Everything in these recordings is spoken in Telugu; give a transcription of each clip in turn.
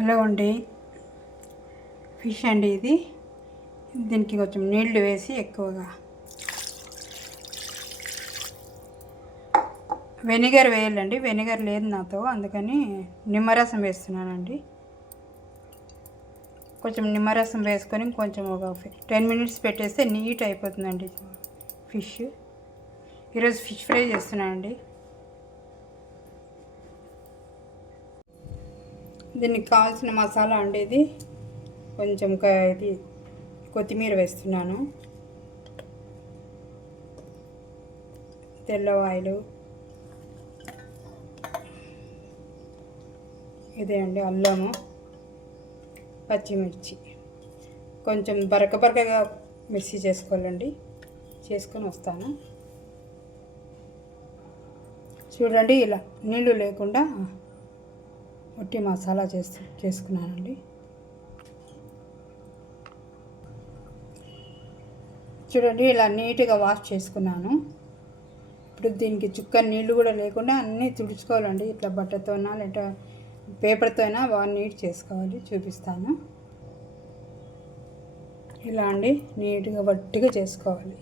హలో అండి, ఫిష్ అండి ఇది. దీనికి కొంచెం నీళ్లు వేసి ఎక్కువగా వెనిగర్ వేయాలండి. వెనిగర్ లేదు నాతో, అందుకని నిమ్మరసం వేస్తున్నానండి. కొంచెం నిమ్మరసం వేసుకొని కొంచెం ఒక 10 మినిట్స్ పెట్టేస్తే నీట్ అయిపోతుందండి ఫిష్. ఈరోజు ఫిష్ ఫ్రై చేస్తున్నానండి. దీనికి కావాల్సిన మసాలా అండి ఇది కొంచెం ఇది కొత్తిమీర వేస్తున్నాను, తెల్లవాయలు, ఇదే అండి అల్లము, పచ్చిమిర్చి కొంచెం బరకగా మిక్సీ చేసుకోవాలండి. చేసుకొని వస్తాను. చూడండి, ఇలా నీళ్ళు లేకుండా ఒట్టి మసాలా చేసుకున్నానండి. చూడండి, ఇలా నీట్గా వాష్ చేసుకున్నాను. ఇప్పుడు దీనికి చుక్క నీళ్ళు కూడా లేకుండా అన్నీ తుడుచుకోవాలండి. ఇట్లా బట్టతోనా లేదా పేపర్తో అయినా బాగా నీట్ చేసుకోవాలి. చూపిస్తాను. ఇలా అండి నీట్గా వట్టిగా చేసుకోవాలి.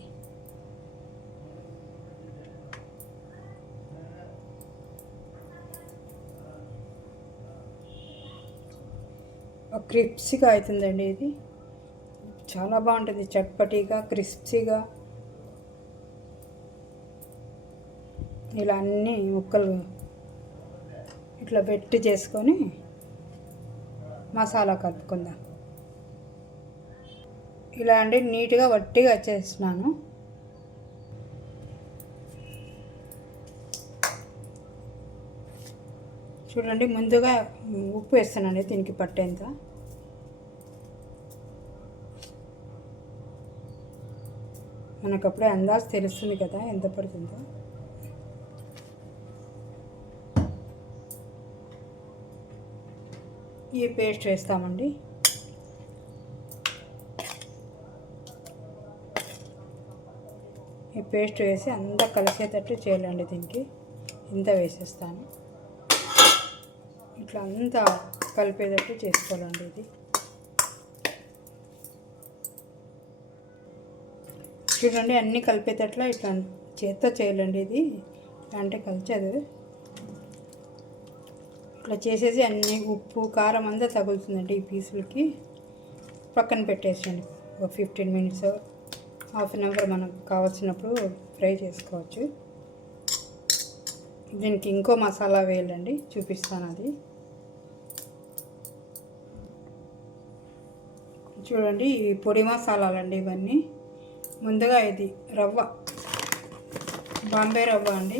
క్రిస్పీగా అవుతుందండి. ఇది చాలా బాగుంటుంది, చట్పటీగా క్రిస్పీగా. ఇలా అన్ని ముక్కలు ఇట్లా పెట్టి చేసుకొని మసాలా కలుపుకుందాం. ఇలా అండి నీట్గా వట్టిగా చేస్తున్నాను. చూడండి, ముందుగా ఉప్పు వేస్తానండి దీనికి పట్టేంత. మనకు అప్పుడే అందాజు తెలుస్తుంది కదా ఎంత పడుతుందో. ఈ పేస్ట్ వేస్తామండి. ఈ పేస్ట్ వేసి అంతా కలిసేటట్టు చేయాలండి. దీనికి ఇంత వేసేస్తాను. ఇట్లా అంతా కలిపేటట్టు చేసుకోవాలండి. ఇది చూడండి, అన్నీ కలిపేటట్లా ఇట్లా చేత్తో చేయాలండి. ఇది అంటే కలిసేది ఇట్లా చేసేసి అన్నీ ఉప్పు కారం అంతా తగులుతుందండి ఈ పీసులకి. పక్కన పెట్టేసండి. ఒక 15 మినిట్స్, హాఫ్ అన్ అవర్ మనకు కావాల్సినప్పుడు ఫ్రై చేసుకోవచ్చు. దీనికి ఇంకో మసాలా వేయాలండి, చూపిస్తాను. అది చూడండి, ఇవి పొడి మసాలాలండి ఇవన్నీ. ముందుగా ఇది రవ్వ, బాంబే రవ్వ అండి,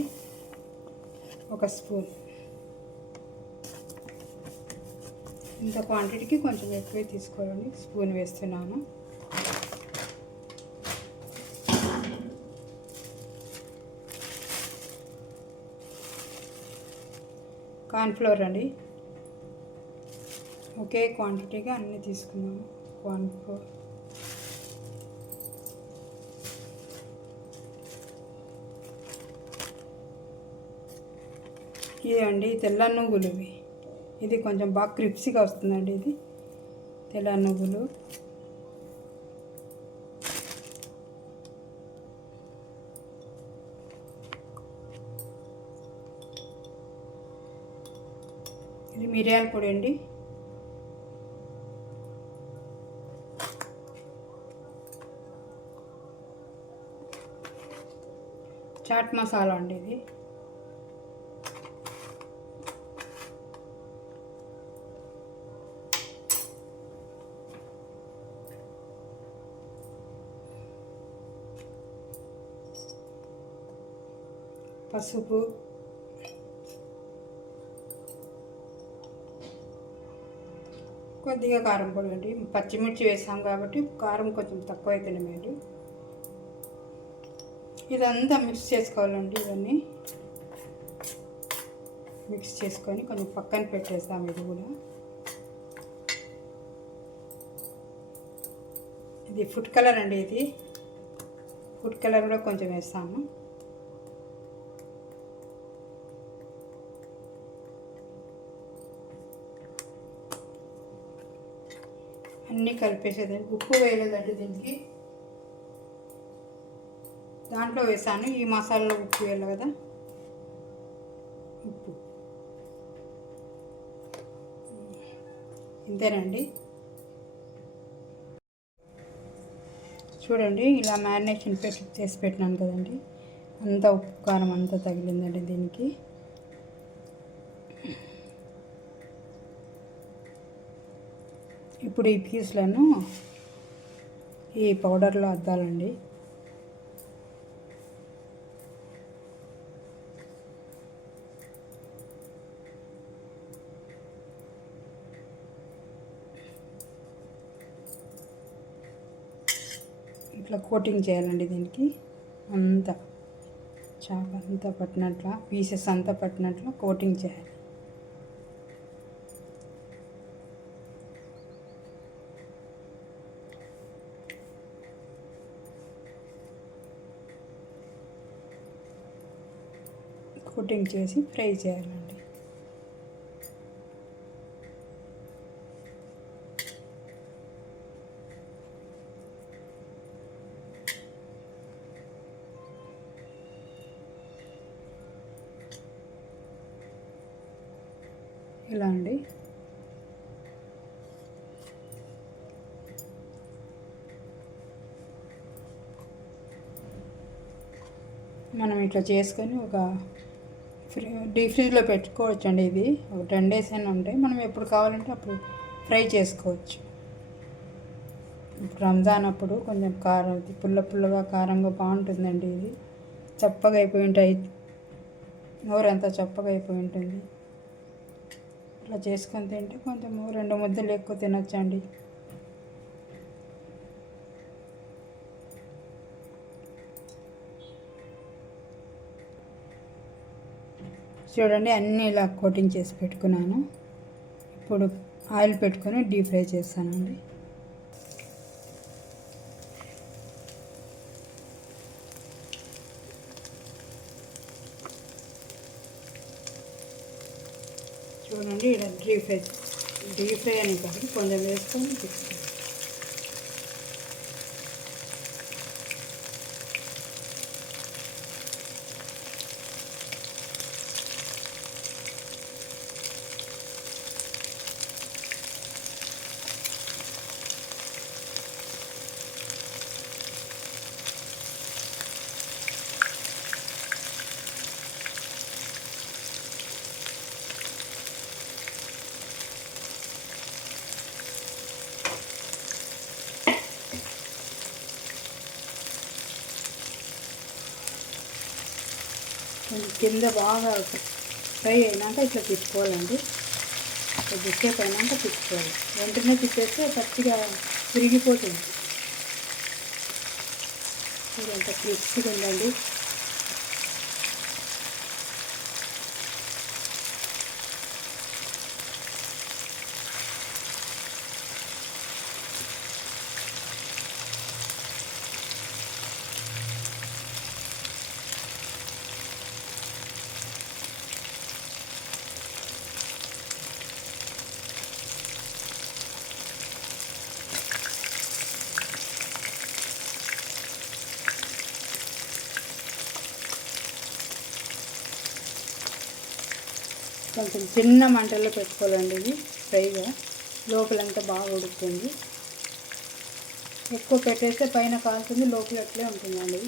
1 స్పూన్. ఇంత క్వాంటిటీకి కొంచెం ఎక్కువే తీసుకోవాలండి. స్పూన్ వేస్తున్నాను. కార్న్ఫ్లోర్ అండి, ఒకే క్వాంటిటీగా అన్నీ తీసుకున్నాము. కార్న్ఫ్లోర్, ఇది అండి తెల్ల నువ్వులు. ఇది కొంచెం బాగా క్రిప్సీగా వస్తుందండి. ఇది తెల్ల నువ్వులు. ఇది మిరియాల పొడి అండి. చాట్ మసాలా అండి ఇది. పసుపు, కొద్దిగా కారం పొడి అండి. పచ్చిమిర్చి వేసాం కాబట్టి కారం కొంచెం తక్కువ అయితేనేమండి. ఇదంతా మిక్స్ చేసుకోవాలండి. ఇవన్నీ మిక్స్ చేసుకొని కొంచెం పక్కన పెట్టేస్తాం. ఇది కూడా ఇది ఫుడ్ కలర్ అండి. ఇది ఫుడ్ కలర్ కూడా కొంచెం వేస్తాము. అన్నీ కలిపేసేదండి. ఉప్పు వేయలేదండి దీనికి, దాంట్లో వేసాను. ఈ మసాలాలో ఉప్పు వేయాలి కదా, ఉప్పు ఇంతేనండి. చూడండి, ఇలా మ్యారినేషన్ చేసి పెట్టినాను కదండి, అంతా ఉప్పు కారం అంతా తగిలిందండి దీనికి. ఇప్పుడు ఈ పీస్లను ఈ పౌడర్లో అద్దాలండి. ఇట్లా కోటింగ్ చేయాలండి దీనికి, అంతా చాప అంతా పట్టినట్ల, పీసెస్ అంతా పట్టినట్లు కోటింగ్ చేయాలి. కోటింగ్ చేసి ఫ్రై చేయాలండి. ఇలా అండి. మనం ఇట్లా చేసుకొని ఒక డీప్ ఫ్రిడ్జ్లో పెట్టుకోవచ్చు అండి. ఇది ఒక 10 days అయినా ఉంటాయి. మనం ఎప్పుడు కావాలంటే అప్పుడు ఫ్రై చేసుకోవచ్చు. ఇప్పుడు రంజాన్ అప్పుడు కొంచెం కారం, పుల్లగా కారంగా బాగుంటుందండి. ఇది చప్పగా అయిపోయి ఉంటాయి, నోరంతా చప్పగా అయిపోయి ఉంటుంది. ఇట్లా చేసుకొని తింటే కొంచెం 2 ముద్దలు ఎక్కువ తినొచ్చండి. చూడండి, అన్నీ ఇలా కోటింగ్ చేసి పెట్టుకున్నాను. ఇప్పుడు ఆయిల్ పెట్టుకొని డీప్ ఫ్రై చేస్తానండి. చూడండి, ఇలా డీప్ ఫ్రై అని కాదు, కొంచెం వేసుకొని తీసుకోండి. కింద బాగా ఫ్రై అయినాక ఇట్లా తిప్పుకోవాలండి. కొద్దిసేపు అయినాక తిప్పుకోవాలి. వెంటనే తిప్పేస్తే పచ్చిగా విరిగిపోతుంది. ఇదంతా క్రిస్పీగా ఉందండి. కొంచెం చిన్న మంటల్లో పెట్టుకోవాలండి. ఇది ఫ్రైగా లోపలంతా బాగా ఉడుకుతుంది. ఎక్కువ పెట్టేస్తే పైన కాలుతుంది, లోపల అట్లే ఉంటుందండి.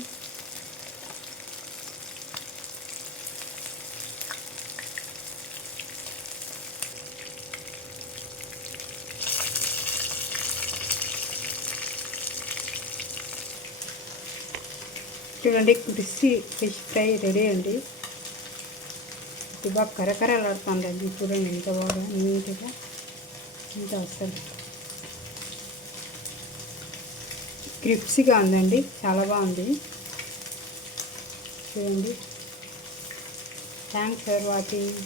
చూడండి, క్రిస్పీ ఫిష్ ఫ్రై రెడీ అండి. ఇది బాగా కరకరలాడుతుందండి. చూడండి ఎంత బాగా నీట్గా, ఇంత అసలు క్రిస్పీగా ఉందండి, చాలా బాగుంది. చూడండి. Thanks for watching.